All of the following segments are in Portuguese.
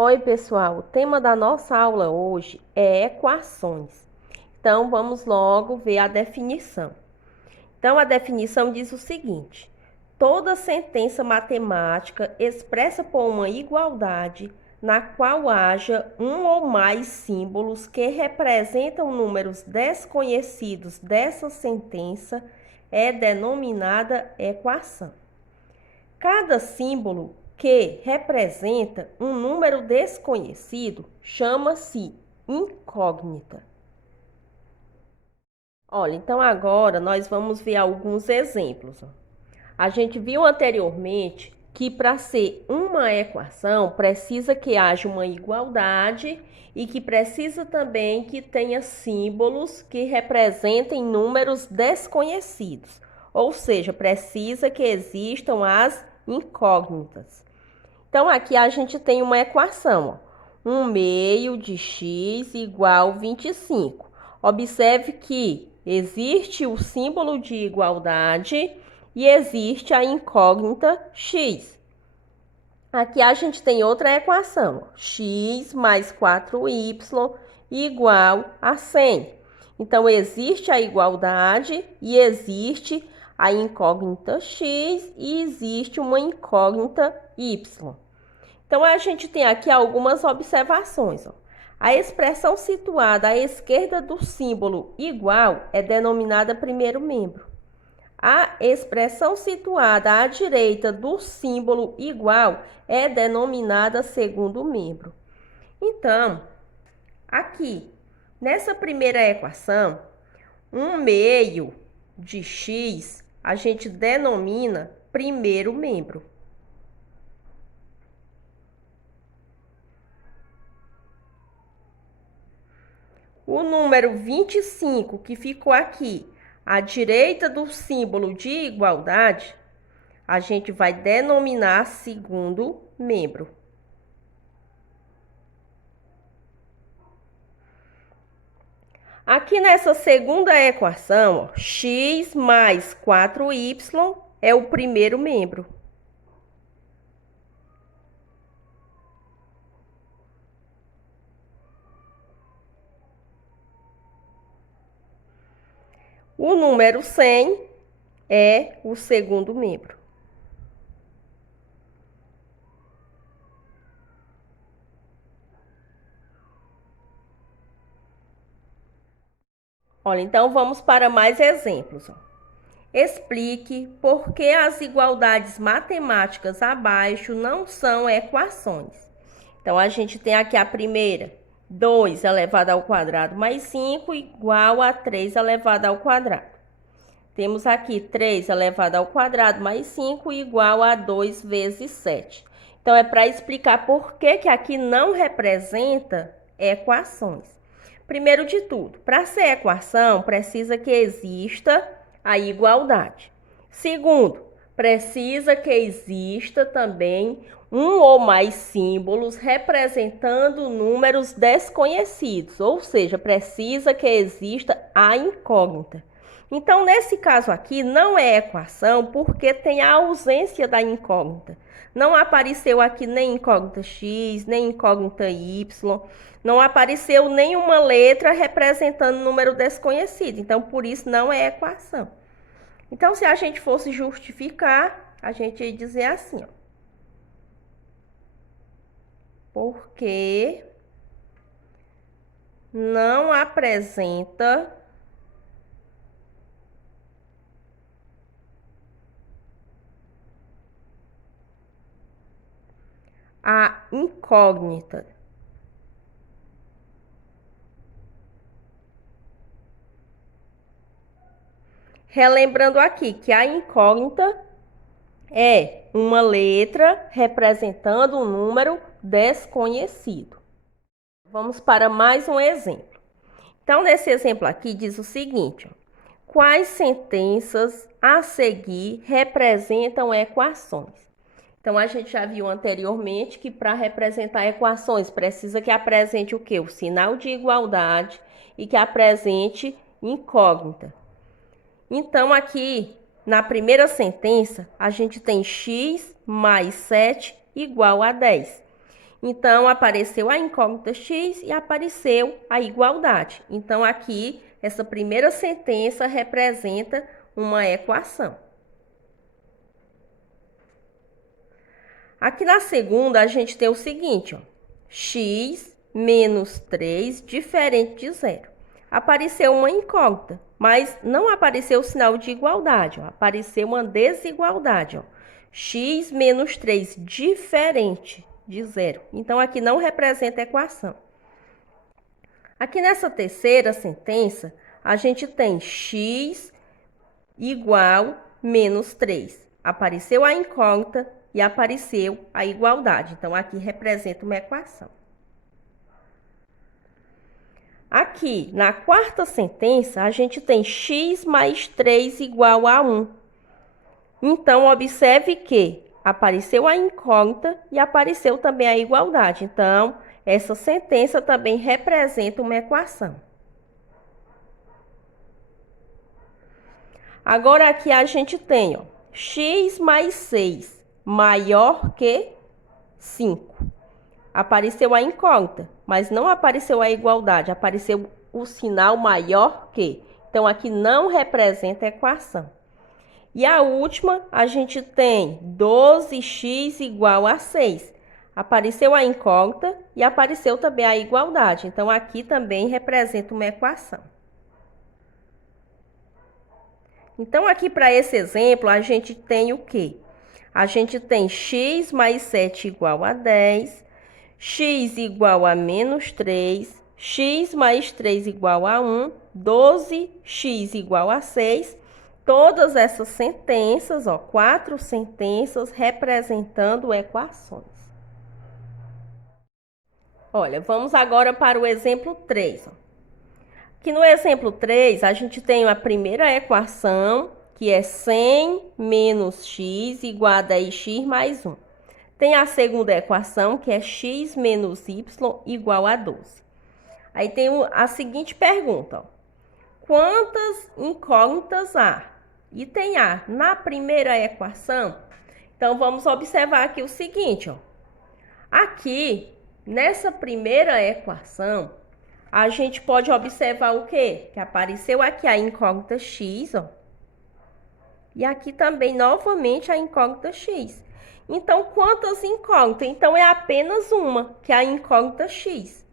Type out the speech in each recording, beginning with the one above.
Oi, pessoal. O tema da nossa aula hoje é equações. Então, vamos logo ver a definição. Então, a definição diz o seguinte: toda sentença matemática expressa por uma igualdade na qual haja um ou mais símbolos que representam números desconhecidos dessa sentença é denominada equação. Cada símbolo que representa um número desconhecido chama-se incógnita. Olha, então agora nós vamos ver alguns exemplos. A gente viu anteriormente que para ser uma equação precisa que haja uma igualdade e que precisa também que tenha símbolos que representem números desconhecidos. Ou seja, precisa que existam as incógnitas. Então, aqui a gente tem uma equação, ó. 1/2 de x igual 25. Observe que existe o símbolo de igualdade e existe a incógnita x. Aqui a gente tem outra equação, ó. X mais 4y igual a 100. Então, existe a igualdade e existe a incógnita x e existe uma incógnita y. Então, a gente tem aqui algumas observações. Ó. A expressão situada à esquerda do símbolo igual é denominada primeiro membro. A expressão situada à direita do símbolo igual é denominada segundo membro. Então, aqui, nessa primeira equação, 1/2 de x a gente denomina primeiro membro. O número 25, que ficou aqui à direita do símbolo de igualdade, a gente vai denominar segundo membro. Aqui nessa segunda equação, ó, x mais 4y é o primeiro membro. O número 100 é o segundo membro. Olha, então vamos para mais exemplos. Explique por que as igualdades matemáticas abaixo não são equações. Então, a gente tem aqui a primeira, 2 elevado ao quadrado mais 5 igual a 3 elevado ao quadrado. Temos aqui 3 elevado ao quadrado mais 5 igual a 2 vezes 7. Então, é para explicar por que aqui não representa equações. Primeiro de tudo, para ser equação, precisa que exista a igualdade. Segundo, precisa que exista também um ou mais símbolos representando números desconhecidos, ou seja, precisa que exista a incógnita. Então, nesse caso aqui, não é equação porque tem a ausência da incógnita. Não apareceu aqui nem incógnita x, nem incógnita y, não apareceu nenhuma letra representando número desconhecido. Então, por isso não é equação. Então, se a gente fosse justificar, a gente ia dizer assim, ó. Porque não apresenta a incógnita. Relembrando aqui que a incógnita é uma letra representando um número desconhecido. Vamos para mais um exemplo. Então, nesse exemplo aqui, diz o seguinte: ó, quais sentenças a seguir representam equações? Então, a gente já viu anteriormente que para representar equações precisa que apresente o quê? O sinal de igualdade e que apresente incógnita. Então, aqui na primeira sentença, a gente tem x mais 7 igual a 10. Então, apareceu a incógnita x e apareceu a igualdade. Então, aqui, essa primeira sentença representa uma equação. Aqui na segunda, a gente tem o seguinte, ó, x menos 3 diferente de zero. Apareceu uma incógnita, mas não apareceu o sinal de igualdade, ó, apareceu uma desigualdade. Ó, x menos 3 diferente de zero. Então, aqui não representa equação. Aqui nessa terceira sentença, a gente tem x igual menos 3. Apareceu a incógnita e apareceu a igualdade. Então, aqui representa uma equação. Aqui, na quarta sentença, a gente tem x mais 3 igual a 1. Então, observe que apareceu a incógnita e apareceu também a igualdade. Então, essa sentença também representa uma equação. Agora, aqui a gente tem, ó, x mais 6 maior que 5. Apareceu a incógnita, mas não apareceu a igualdade, apareceu o sinal maior que. Então, aqui não representa equação. E a última, a gente tem 12x igual a 6. Apareceu a incógnita e apareceu também a igualdade. Então, aqui também representa uma equação. Então, aqui para esse exemplo, a gente tem o quê? A gente tem x mais 7 igual a 10, x igual a menos 3, x mais 3 igual a 1, 12x igual a 6. Todas essas sentenças, ó, 4 sentenças representando equações. Olha, vamos agora para o exemplo 3. Ó. Aqui no exemplo 3, a gente tem a primeira equação, que é 100 menos x igual a 10x mais 1. Tem a segunda equação, que é x menos y igual a 12. Aí tem a seguinte pergunta, ó. Quantas incógnitas há? Item A, na primeira equação, então vamos observar aqui o seguinte, ó. Aqui, nessa primeira equação, a gente pode observar o quê? Que apareceu aqui a incógnita x, ó. E aqui também, novamente, a incógnita x. Então, quantas incógnitas? Então, é apenas uma, que é a incógnita x.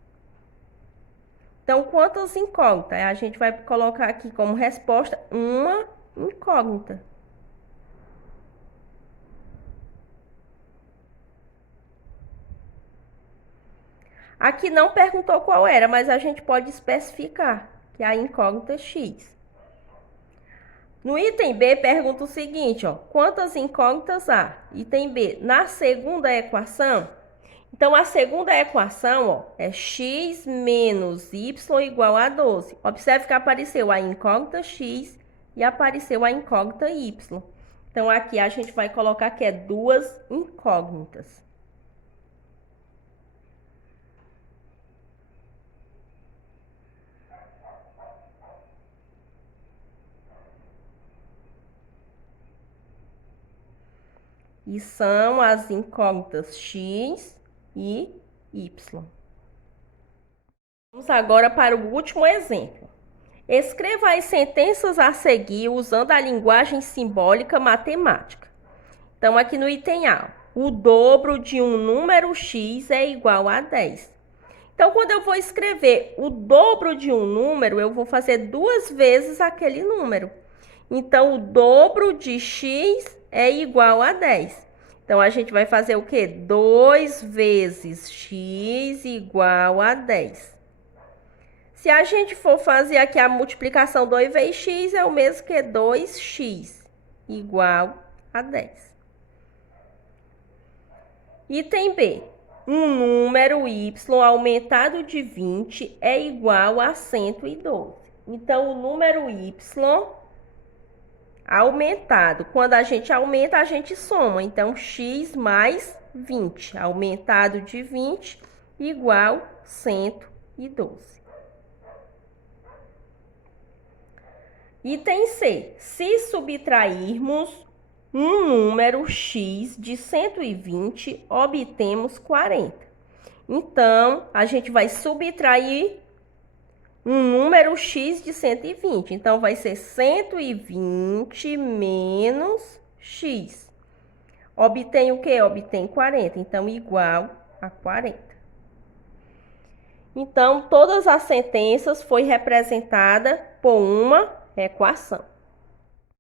Então, quantas incógnitas? A gente vai colocar aqui como resposta uma incógnita. Aqui não perguntou qual era, mas a gente pode especificar, que é a incógnita x. No item B, pergunta o seguinte, ó, quantas incógnitas há? Item B, na segunda equação, então a segunda equação, ó, é x menos y igual a 12. Observe que apareceu a incógnita x e apareceu a incógnita y. Então, aqui a gente vai colocar que é duas incógnitas. E são as incógnitas x e y. Vamos agora para o último exemplo. Escreva as sentenças a seguir usando a linguagem simbólica matemática. Então, aqui no item A, o dobro de um número x é igual a 10. Então, quando eu vou escrever o dobro de um número, eu vou fazer duas vezes aquele número. Então, o dobro de x é igual a 10. Então, a gente vai fazer o quê? 2 vezes x igual a 10. Se a gente for fazer aqui a multiplicação 2 vezes x, é o mesmo que 2x igual a 10. Item B. Um número y aumentado de 20 é igual a 112. Então, o número y aumentado. Quando a gente aumenta, a gente soma. Então, x mais 20. Aumentado de 20 igual a 112. Item C. Se subtrairmos um número x de 120, obtemos 40. Então, a gente vai subtrair um número x de 120. Então, vai ser 120 menos x. Obtém o quê? Obtém 40. Então, igual a 40. Então, todas as sentenças foi representada por uma equação.